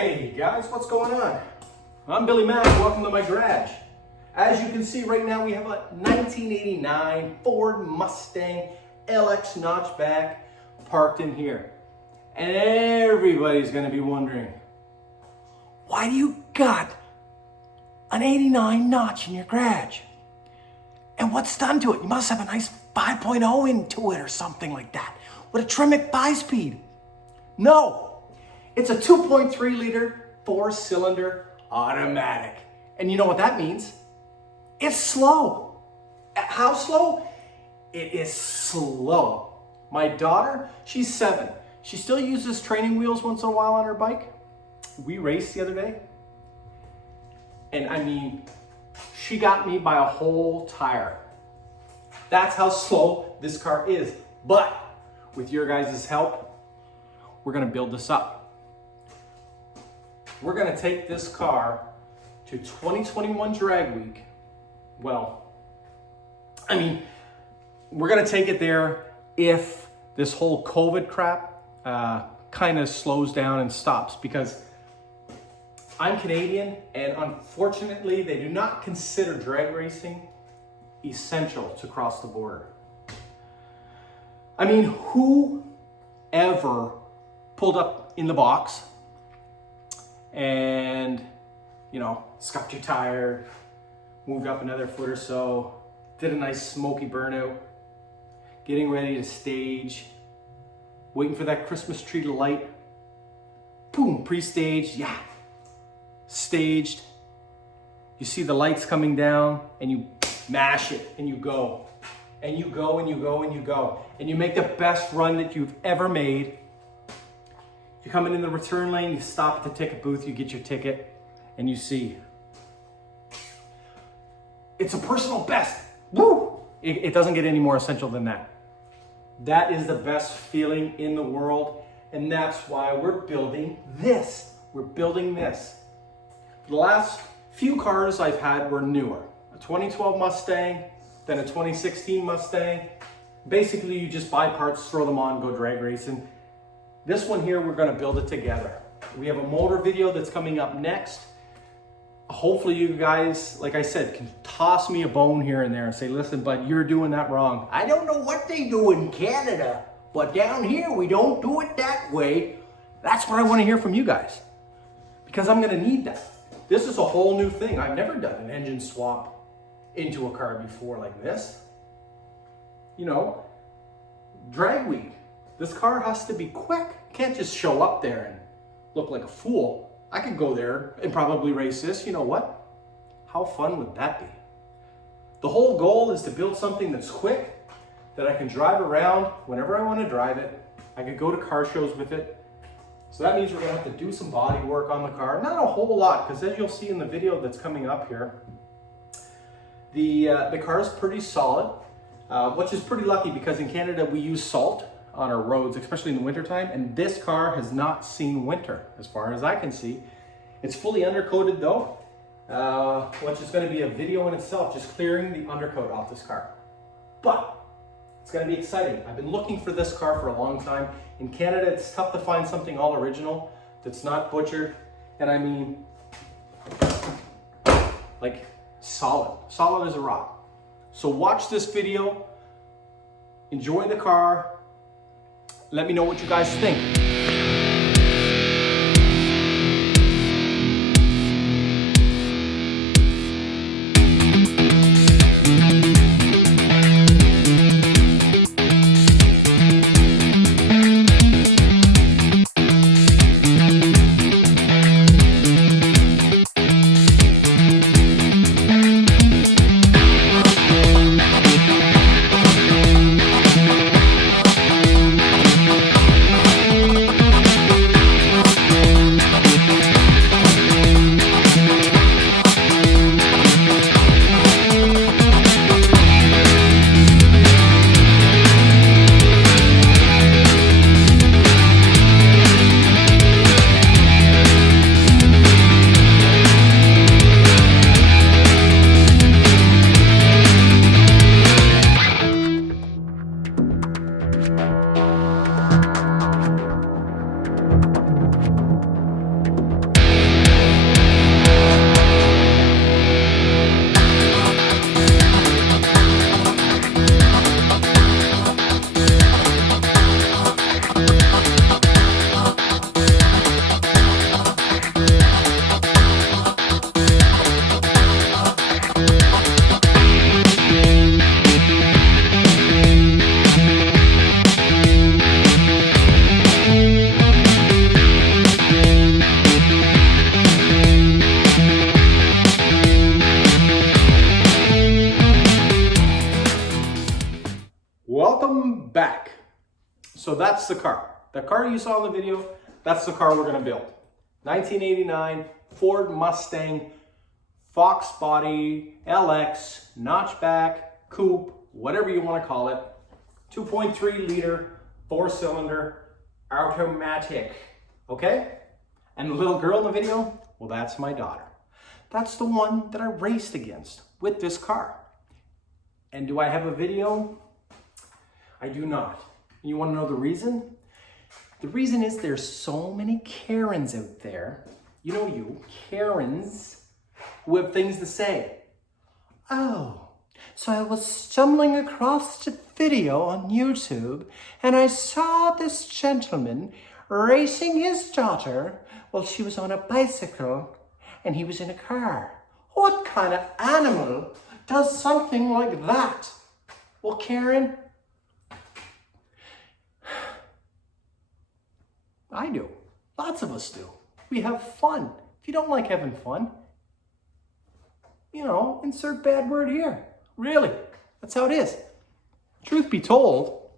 Hey guys, what's going on? I'm Billy Mack, welcome to my garage. As you can see right now, we have a 1989 Ford Mustang LX notchback parked in here. And everybody's gonna be wondering, why do you got an 89 notch in your garage? And what's done to it? You must have a nice 5.0 into it or something like that, with a Tremec 5-speed. No. It's a 2.3 liter, 4-cylinder automatic. And you know what that means? It's slow. How slow? It is slow. My daughter, she's 7. She still uses training wheels once in a while on her bike. We raced the other day. And I mean, she got me by a whole tire. That's how slow this car is. But with your guys' help, we're gonna build this up. We're gonna take this car to 2021 Drag Week. Well, I mean, we're gonna take it there if this whole COVID crap kind of slows down and stops, because I'm Canadian and unfortunately they do not consider drag racing essential to cross the border. I mean, who ever pulled up in the box and, you know, scuffed your tire, moved up another foot or so, did a nice smoky burnout, getting ready to stage, waiting for that Christmas tree to light, boom, pre-staged, yeah, staged, you see the lights coming down and you mash it and you go, and you go and you go and you go, and you make the best run that you've ever made. You come in the return lane, you stop at the ticket booth, you get your ticket, and you see. It's a personal best. Woo! It doesn't get any more essential than that. That is the best feeling in the world, and that's why we're building this. We're building this. The last few cars I've had were newer. A 2012 Mustang, then a 2016 Mustang. Basically, you just buy parts, throw them on, go drag racing. This one here, we're gonna build it together. We have a motor video that's coming up next. Hopefully you guys, like I said, can toss me a bone here and there and say, listen, bud, you're doing that wrong. I don't know what they do in Canada, but down here, we don't do it that way. That's what I wanna hear from you guys, because I'm gonna need that. This is a whole new thing. I've never done an engine swap into a car before like this. You know, drag week. This car has to be quick. Can't just show up there and look like a fool. I could go there and probably race this. You know what? How fun would that be? The whole goal is to build something that's quick, that I can drive around whenever I want to drive it. I could go to car shows with it. So that means we're gonna have to do some body work on the car. Not a whole lot, because as you'll see in the video that's coming up here, the car is pretty solid, which is pretty lucky because in Canada we use salt on our roads, especially in the wintertime, and this car has not seen winter as far as I can see. It's fully undercoated though, which is going to be a video in itself, just clearing the undercoat off this car. But it's going to be exciting. I've been looking for this car for a long time. In Canada, it's tough to find something all original that's not butchered, and I mean, like solid as a rock. So watch this video, enjoy the car. Let me know what you guys think. So that's the car. The car you saw in the video, that's the car we're gonna build. 1989 Ford Mustang, Foxbody, LX, notchback, coupe, whatever you wanna call it. 2.3 liter, 4-cylinder, automatic, okay? And the little girl in the video, well, that's my daughter. That's the one that I raced against with this car. And do I have a video? I do not. You wanna know the reason? The reason is there's so many Karens out there, you know you, Karens, who have things to say. Oh, so I was stumbling across the video on YouTube and I saw this gentleman racing his daughter while she was on a bicycle and he was in a car. What kind of animal does something like that? Well, Karen, I do. Lots of us do. We have fun. If you don't like having fun, you know, insert bad word here. Really, that's how it is. Truth be told,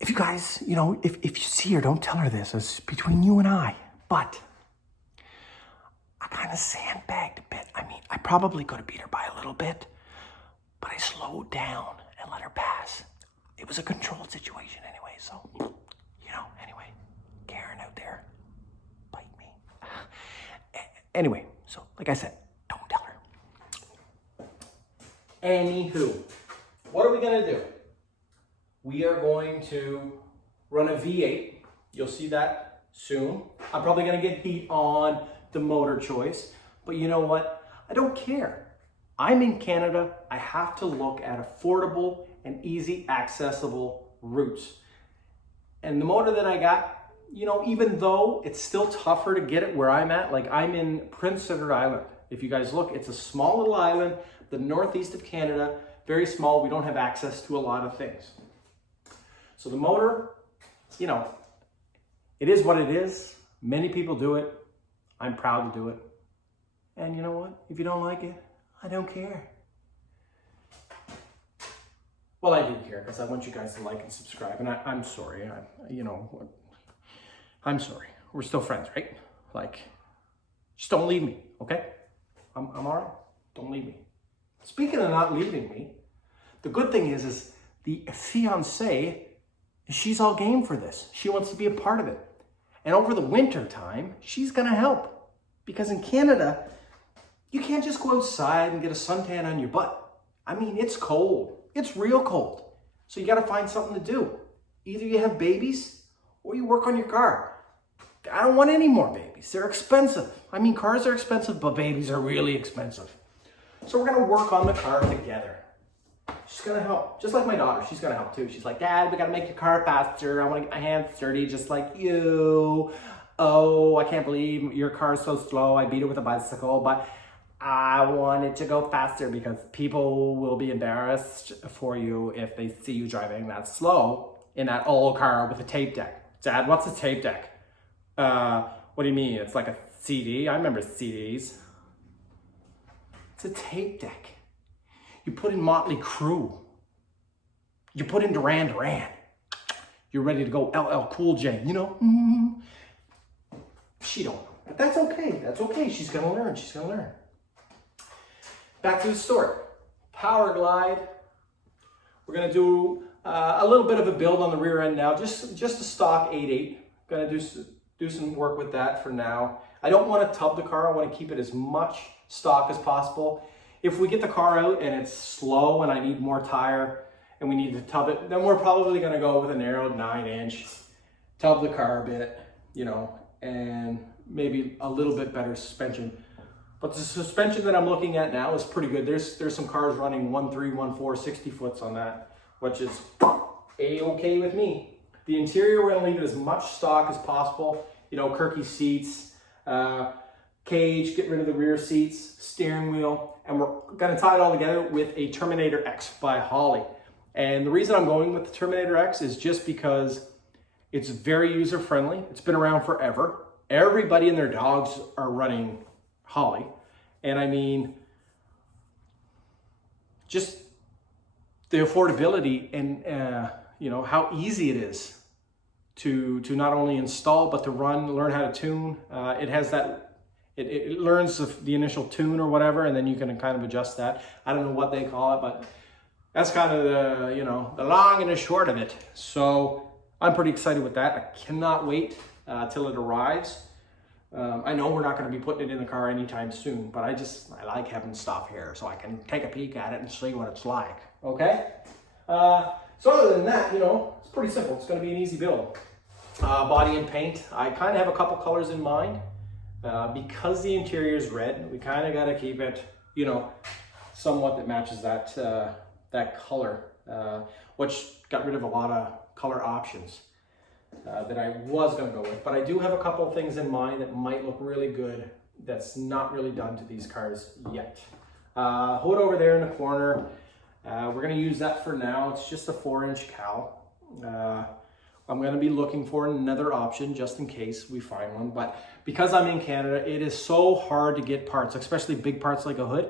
if you guys, you know, if you see her, don't tell her this. It's between you and I. But I kind of sandbagged a bit. I mean, I probably could have beat her by a little bit, but I slowed down and let her pass. It was a controlled situation anyway, so, you know, anyway, Karen out there, bite me. Anyway, so like I said, don't tell her. Anywho, what are we gonna do? We are going to run a V8. You'll see that soon. I'm probably gonna get heat on the motor choice, but you know what? I don't care. I'm in Canada. I have to look at affordable and easy accessible routes. And the motor that I got, you know, even though it's still tougher to get it where I'm at, like I'm in Prince Edward Island. If you guys look, it's a small little island, the northeast of Canada, very small. We don't have access to a lot of things. So the motor, you know, it is what it is. Many people do it. I'm proud to do it. And you know what? If you don't like it, I don't care. Well, I do care because I want you guys to like and subscribe. And I'm sorry. I'm sorry. We're still friends, right? Like, just don't leave me, okay? I'm all right. Don't leave me. Speaking of not leaving me, the good thing is the fiancée, she's all game for this. She wants to be a part of it. And over the winter time, she's gonna help. Because in Canada, you can't just go outside and get a suntan on your butt. I mean, it's cold. It's real cold. So you gotta find something to do. Either you have babies or you work on your car. I don't want any more babies. They're expensive. I mean, cars are expensive, but babies are really expensive. So we're gonna work on the car together. She's gonna help. Just like my daughter, she's gonna help too. She's like, Dad, we gotta make your car faster. I wanna get my hands dirty just like you. Oh, I can't believe your car's so slow. I beat it with a bicycle, but I want it to go faster because people will be embarrassed for you if they see you driving that slow in that old car with a tape deck. Dad, what's a tape deck? What do you mean? It's like a CD? I remember CDs. It's a tape deck. You put in Motley Crue. You put in Duran Duran. You're ready to go LL Cool J, you know? She don't know, but that's okay. That's okay. She's gonna learn. She's gonna learn. Back to the story. Power Glide. We're gonna do a little bit of a build on the rear end now, just a stock 8.8. Gonna do some work with that for now. I don't want to tub the car. I want to keep it as much stock as possible. If we get the car out and it's slow and I need more tire and we need to tub it, then we're probably gonna go with a narrowed 9-inch, tub the car a bit, you know, and maybe a little bit better suspension. But the suspension that I'm looking at now is pretty good. There's some cars running 1.3, 1.4, 60 foots on that, which is A-okay with me. The interior, we're gonna leave it as much stock as possible. You know, Kirky seats, cage, get rid of the rear seats, steering wheel, and we're gonna tie it all together with a Terminator X by Holley. And the reason I'm going with the Terminator X is just because it's very user-friendly. It's been around forever. Everybody and their dogs are running Holley. And I mean, just the affordability and, you know, how easy it is to not only install, but to learn how to tune. It has that, it learns the initial tune or whatever, and then you can kind of adjust that. I don't know what they call it, but that's kind of the, you know, the long and the short of it. So I'm pretty excited with that. I cannot wait till it arrives. I know we're not going to be putting it in the car anytime soon, but I like having stuff here so I can take a peek at it and see what it's like. Okay? So other than that, you know, it's pretty simple. It's going to be an easy build. Body and paint. I kind of have a couple colors in mind. Because the interior is red, we kind of got to keep it, you know, somewhat that matches that that color, which got rid of a lot of color options that I was going to go with. But I do have a couple of things in mind that might look really good that's not really done to these cars yet. Hood over there in the corner. We're going to use that for now. It's just a 4-inch cowl. I'm going to be looking for another option just in case we find one. But because I'm in Canada, it is so hard to get parts, especially big parts like a hood.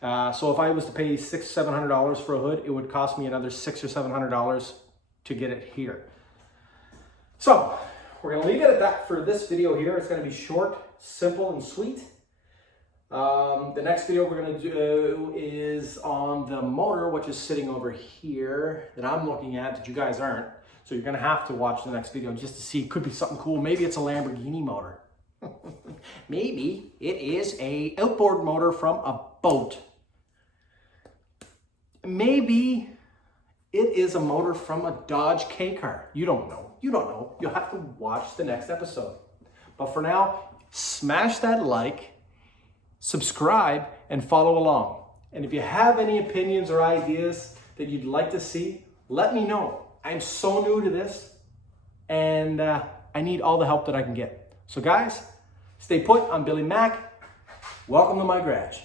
So if I was to pay $600-700 for a hood, it would cost me another $600 or $700 to get it here. So we're going to leave it at that for this video here. It's going to be short, simple, and sweet. The next video we're going to do is on the motor, which is sitting over here that I'm looking at that you guys aren't. So you're going to have to watch the next video just to see. It could be something cool. Maybe it's a Lamborghini motor. Maybe it is a outboard motor from a boat. Maybe it is a motor from a Dodge K car. You don't know. You don't know. You'll have to watch the next episode. But for now, smash that like, subscribe, and follow along. And if you have any opinions or ideas that you'd like to see, let me know. I'm so new to this, and I need all the help that I can get. So guys, stay put. I'm Billy Mack. Welcome to my garage.